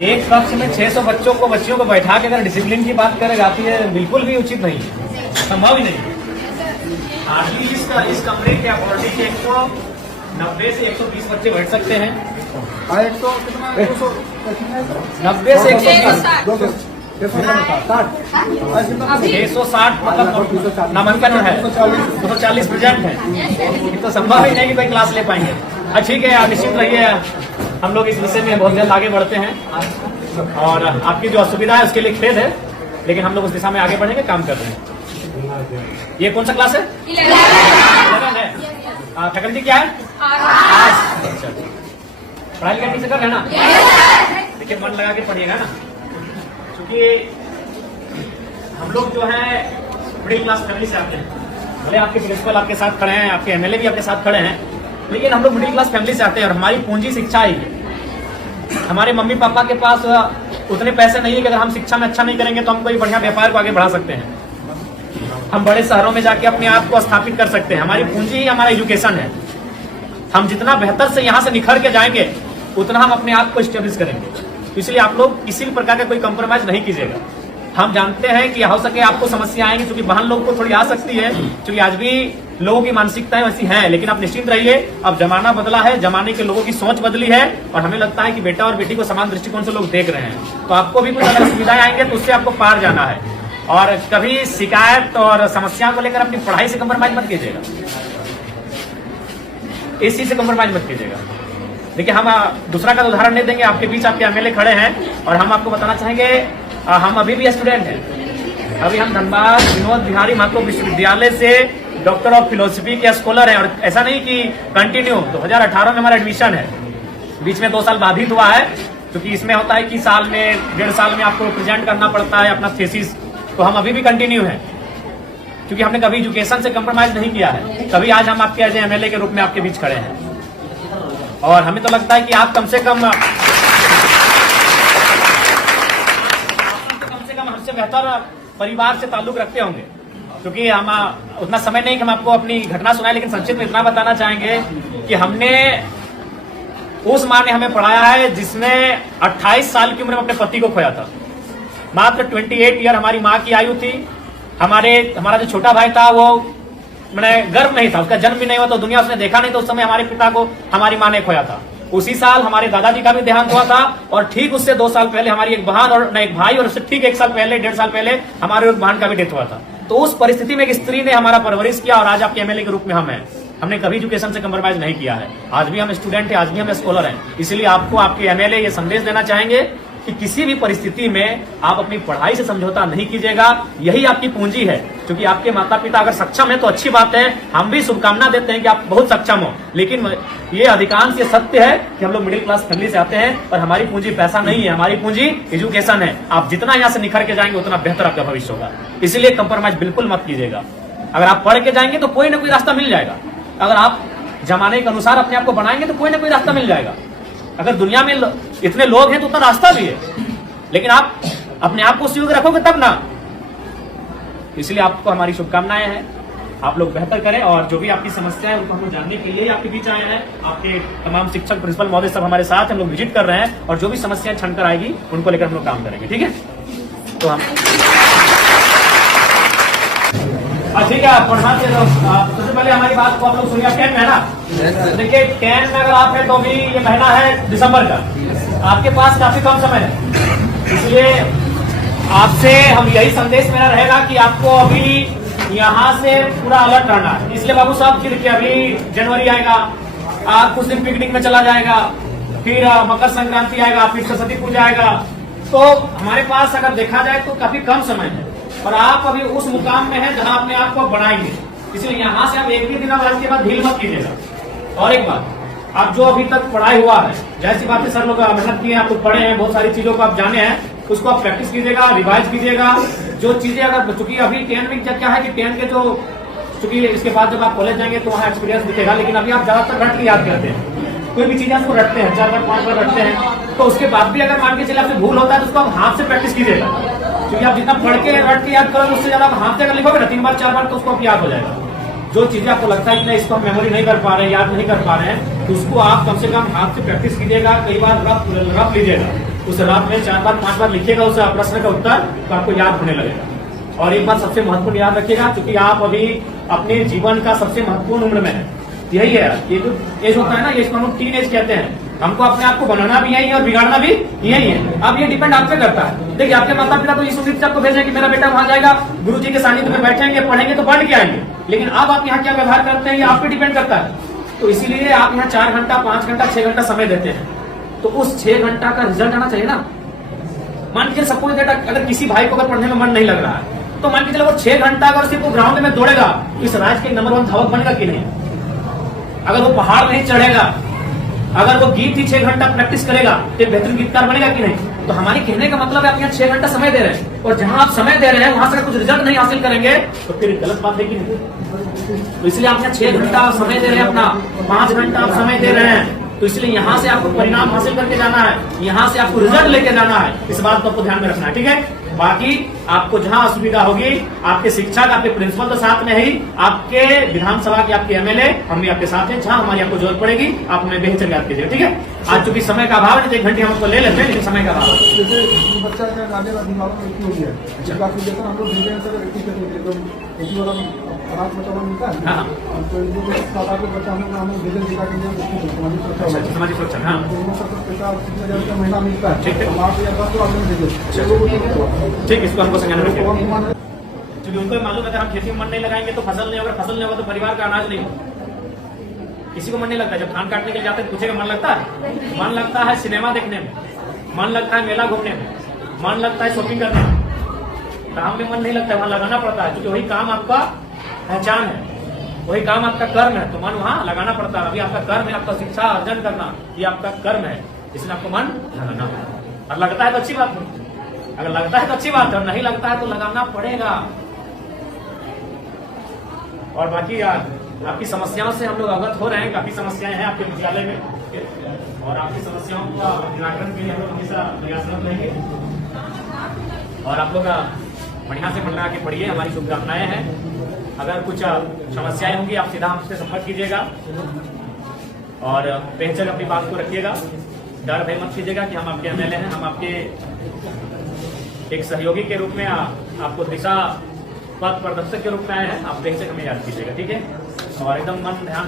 एक कक्ष में 600 बच्चियों को बैठा के अगर डिसिप्लिन की बात करें जाती है, बिल्कुल भी उचित नहीं है, संभव ही नहीं है। हार्डली इस कमरे की अकॉर्डिंग 190 से 120 बच्चे बैठ सकते हैं। 90 से 120 660 मतलब नामांकन है, 240 प्रेजेंट है, तो संभव ही नहीं कि कोई क्लास ले पाएंगे। ठीक है, आप निश्चित रहिए, हम लोग इस विषय में बहुत जल्द आगे बढ़ते हैं और आपकी जो असुविधा है उसके लिए खेद है, लेकिन हम लोग उस दिशा में आगे बढ़ेंगे, काम कर रहे हैं। ये कौन सा क्लास है? 11 है। फैकल्टी क्या है? अच्छा, पढ़ाई लिखाई ठीक से कर रहे हैं ना? देखिए, मन लगा के पढ़िएगा ना, क्योंकि हम लोग जो है मिडिल क्लास फैमिली से आते हैं। भले आपके प्रिंसिपल आपके साथ खड़े हैं, आपके एमएलए भी आपके साथ खड़े हैं, लेकिन हम लोग मिडिल क्लास फैमिली से आते हैं और हमारी पूंजी शिक्षा ही है। हमारे मम्मी पापा के पास उतने पैसे नहीं है कि अगर हम शिक्षा में अच्छा नहीं करेंगे तो हम कोई बढ़िया व्यापार को आगे बढ़ा सकते हैं, हम बड़े शहरों में जाके अपने आप को स्थापित कर सकते हैं। हमारी पूंजी ही हमारा एजुकेशन है। हम जितना बेहतर से यहाँ से निखर के जाएंगे उतना हम अपने आप को स्टेब्लिश करेंगे। इसलिए आप लोग किसी भी प्रकार का कोई कंप्रोमाइज नहीं कीजिएगा। हम जानते हैं कि हो सके आपको समस्या आएंगी, क्योंकि बहन लोग को थोड़ी आ सकती है, क्योंकि आज भी लोगों की मानसिकताएं वैसी हैं, लेकिन आप निश्चिंत रहिए, अब जमाना बदला है, जमाने के लोगों की सोच बदली है और हमें लगता है कि बेटा और बेटी को समान दृष्टिकोण से लोग देख रहे हैं। तो आपको भी कुछ अगर सुविधाएं आएंगे तो उससे आपको पार जाना है, और कभी शिकायत और समस्या को लेकर अपनी पढ़ाई से कंप्रोमाइज मत कीजिएगा, इस चीज से कंप्रोमाइज मत कीजिएगा। देखिए, हम दूसरा का उदाहरण नहीं देंगे, आपके बीच आपके एमएलए खड़े हैं और हम आपको बताना चाहेंगे, हम अभी भी स्टूडेंट हैं। अभी हम धनबाद विनोद बिहारी महतो विश्वविद्यालय से डॉक्टर ऑफ फिलोसफी के स्कॉलर हैं, और ऐसा नहीं कि कंटिन्यू 2018 में हमारा एडमिशन है, बीच में 2 साल बाधित हुआ है, क्योंकि इसमें होता है कि साल में 1.5 साल में आपको प्रेजेंट करना पड़ता है अपना थीसिस। तो हम अभी भी कंटिन्यू हैं, क्योंकि हमने कभी एजुकेशन से कंप्रोमाइज नहीं किया है। कभी आज हम आपके एज एमएलए के रूप में आपके बीच खड़े हैं, और हमें तो लगता है कि आप कम से कम हमसे बेहतर परिवार से ताल्लुक रखते होंगे, क्योंकि हम उतना समय नहीं कि हम आपको अपनी घटना सुनाए, लेकिन संक्षिप्त में इतना बताना चाहेंगे कि हमने उस माँ ने हमें पढ़ाया है जिसने 28 साल की उम्र में अपने पति को खोया था। मात्र 28 ईयर हमारी माँ की आयु थी। हमारा जो छोटा भाई था वो मैंने गर्भ नहीं था, उसका जन्म भी नहीं हुआ, तो दुनिया उसने देखा नहीं, तो उस समय हमारे पिता को हमारी माँ ने खोया था। उसी साल हमारे दादाजी का भी देहांत हुआ था, और ठीक उससे 2 साल पहले हमारी एक बहन और एक भाई, और उससे ठीक 1 साल पहले 1.5 साल पहले हमारे एक बहन का भी डेथ हुआ था। तो उस परिस्थिति में एक स्त्री ने हमारा परवरिश किया, और आज आपके एमएलए के रूप में हम हैं। हमने कभी एजुकेशन से कंप्रोमाइज नहीं किया है। आज भी हम स्टूडेंट हैं, आज भी हम स्कॉलर हैं। इसलिए आपको आपके एमएलए ये संदेश देना चाहेंगे कि किसी भी परिस्थिति में आप अपनी पढ़ाई से समझौता नहीं कीजिएगा। यही आपकी पूंजी है, क्योंकि आपके माता पिता अगर सक्षम है तो अच्छी बात है, हम भी शुभकामना देते हैं कि आप बहुत सक्षम हो, लेकिन ये अधिकांश ये सत्य है कि हम लोग मिडिल क्लास फैमिली से आते हैं और हमारी पूंजी पैसा नहीं है, हमारी पूंजी एजुकेशन है। आप जितना यहाँ से निखर के जाएंगे उतना बेहतर आपका भविष्य होगा। इसलिए कंप्रोमाइज बिल्कुल मत कीजिएगा। अगर आप पढ़ के जाएंगे तो कोई ना कोई रास्ता मिल जाएगा। अगर आप जमाने के अनुसार अपने आप को बनाएंगे तो कोई ना कोई रास्ता मिल जाएगा। अगर दुनिया में इतने लोग हैं तो उतना रास्ता भी है, लेकिन आप अपने आप को सुयोग्य रखोगे तब ना। इसलिए आपको हमारी शुभकामनाएं हैं, आप लोग बेहतर करें, और जो भी आपकी समस्या है उनको हम जानने के लिए आपके बीच आए हैं। आपके तमाम शिक्षक प्रिंसिपल महोदय सब हमारे साथ हैं, हम लोग विजिट कर रहे हैं, और जो भी समस्याएं छन कर आएगी उनको लेकर हम लोग काम करेंगे। ठीक है, तो हम ठीक है, पढ़ना से सबसे पहले हमारी बात को आप लोग सुनिए। 10 महीना, देखिए 10 में अगर आप है तो अभी ये महीना है दिसंबर का, आपके पास काफी कम समय है। इसलिए आपसे हम यही संदेश मेरा रहेगा कि आपको अभी यहाँ से पूरा अलर्ट रहना है। इसलिए बाबू साहब, फिर अभी जनवरी आएगा, आप कुछ दिन पिकनिक में चला जाएगा, फिर मकर संक्रांति आएगा, फिर सरस्वती पूजा आएगा, तो हमारे पास अगर देखा जाए तो काफी कम समय है, और आप अभी उस मुकाम में हैं जहां अपने आप को बढ़ाएंगे। इसलिए यहाँ से आप एक भी दिन बाद के बाद ढील मत कीजिएगा। और एक बात, आप जो अभी तक पढ़ाई हुआ है, जैसी बात है, सर लोग मेहनत किए, आप लोग पढ़े हैं, बहुत सारी चीजों को आप जाने हैं, उसको आप प्रैक्टिस कीजिएगा, रिवाइज कीजिएगा। जो चीजें अगर, चूंकि अभी 10 में क्या है कि 10 के जो, चूंकि इसके बाद जब आप कॉलेज जाएंगे तो वहाँ एक्सपीरियंस दिखेगा, लेकिन अभी आप ज्यादातर रट के याद करते हैं, कोई भी चीजें आपको रटते हैं, 4 बार 5 बार रटते हैं, तो उसके बाद भी अगर मान के चले आपसे भूल होता है तो उसको आप हाथ से प्रैक्टिस कीजिएगा, क्योंकि आप जितना पढ़ के रट के याद करोगे उससे ज्यादा आप हाथ से अगर लिखोगे ना 3 बार 4 बार तो उसको आप याद हो जाएगा। जो चीजें आपको लगता है कि इसको हम मेमोरी नहीं कर पा रहे हैं, याद नहीं कर पा रहे हैं, तो उसको आप कम से कम हाथ से प्रैक्टिस कीजिएगा, कई बार रफ लीजिएगा। उस रात में 4 बार 5 बार लिखिएगा उस प्रश्न का उत्तर, तो आपको याद होने लगेगा। और एक बात सबसे महत्वपूर्ण याद रखिएगा, क्योंकि आप अभी अपने जीवन का सबसे महत्वपूर्ण उम्र में है, यही है ये जो एज होता है ना, ये इसको हम टीन एज कहते हैं। हमको अपने आप को बनाना भी यही है और बिगाड़ना भी यही है। अब ये डिपेंड आप पे करता है। देखिए आपके माता पिता तो इस उम्मीद से आपको भेजें कि मेरा बेटा वहां जाएगा, गुरुजी के सानिध्य में बैठेंगे, पढ़ेंगे तो पढ़ के आएंगे, लेकिन अब आप यहाँ क्या व्यवहार करते हैं ये आप पे डिपेंड करता है। तो इसीलिए आप यहाँ 4 घंटा 5 घंटा 6 घंटा समय देते हैं, तो उस 6 घंटा का रिजल्ट आना चाहिए ना। मान लीजिए सपोज दैट अगर किसी भाई को अगर पढ़ने में मन नहीं लग रहा है, तो मान के चलो वो 6 घंटा अगर सिर्फ वो ग्राउंड में दौड़ेगा, इस राज्य के नंबर 1 धावक बनेगा कि नहीं? अगर वो पहाड़ नहीं चढ़ेगा, अगर वो गीत ही 6 घंटा प्रैक्टिस करेगा तो एक बेहतरीन गीतकार बनेगा कि नहीं? तो हमारे कहने का मतलब है आप यहाँ 6 घंटा समय दे रहे हैं, और जहां आप समय दे रहे हैं वहां से कुछ रिजल्ट नहीं हासिल करेंगे तो फिर गलत बात है कि नहीं? तो इसलिए आप यहाँ 6 घंटा समय दे रहे हैं, अपना 5 घंटा आप समय दे रहे हैं, तो इसलिए यहाँ से आपको परिणाम हासिल करके जाना है, यहाँ से आपको रिजल्ट लेके जाना है। इस बात को आपको ध्यान में रखना है, ठीक है? बाकी आपको जहां असुविधा होगी, आपके शिक्षक आपके प्रिंसिपल तो साथ में ही, आपके विधानसभा के आपके एमएलए हम भी आपके साथ हैं, जहां हमारी आपको जरूरत पड़ेगी आप हमें बेहतर याद कीजिएगा, ठीक है? आज चूंकि समय का अभाव है, 1 घंटे हम उसको ले लेते हैं, लेकिन समय का अभाव है। जैसे बच्चा का गाने का दिमाग में इतनी हो गया है, काफी जैसा हम लोग भेजे हैं सर, इसी वाला अनाज मतलब मिलता है। हाँ, तो जो 7-8 बच्चा हम भेजन दिखा के सामाजिक सुरक्षा, समाजिक सुरक्षा, हाँ, पैसा 30,000 का महीना मिलता है, ठीक है। हम 8,000 तो आदमी भेजे, ठीक, इसको हमको संज्ञान में रखिएगा, क्योंकि उनको मालूम है अगर हम खेती में मन नहीं लगाएंगे तो फसल नहीं होगा, फसल नहीं होगा तो परिवार का अनाज नहीं होगा। किसी को मन नहीं लगता, जब धान काटने के लिए जाते हैं पूछेगा मन लगता है? मन लगता है सिनेमा देखने में, मन लगता है मेला घूमने में, मन लगता है शॉपिंग करने में। काम में मन नहीं लगता है, वहां लगाना पड़ता है, क्योंकि वही काम आपका पहचान है, वही काम आपका कर्म है, तो मन वहां लगाना पड़ता है। अभी आपका कर्म है आपका शिक्षा अर्जन करना, ये आपका कर्म है, इसलिए आपको मन लगाना है। और लगता है तो अच्छी बात है, अगर लगता है तो अच्छी बात है, और नहीं लगता है तो लगाना पड़ेगा। और बाकी आपकी समस्याओं से हम लोग अवगत हो रहे हैं, काफी समस्याएं हैं आपके विद्यालय में, और आपकी समस्याओं का निराकरण के लिए हम लोग हमेशा प्रयासरत रहेंगे। और आप लोग बढ़िया से बढ़िया आगे पढ़िए, हमारी शुभकामनाएं हैं। अगर कुछ समस्याएं होंगी आप सीधा हमसे संपर्क कीजिएगा, और बेहतर अपनी बात को रखिएगा, डर भय मत कीजिएगा कि हम आपके एमएलए हैं, हम आपके एक सहयोगी के रूप में आपको दिशा पथ प्रदर्शक के रूप में आए हैं, आप बेहतर हमें याद कीजिएगा, ठीक है? और एकदम मन ध्यान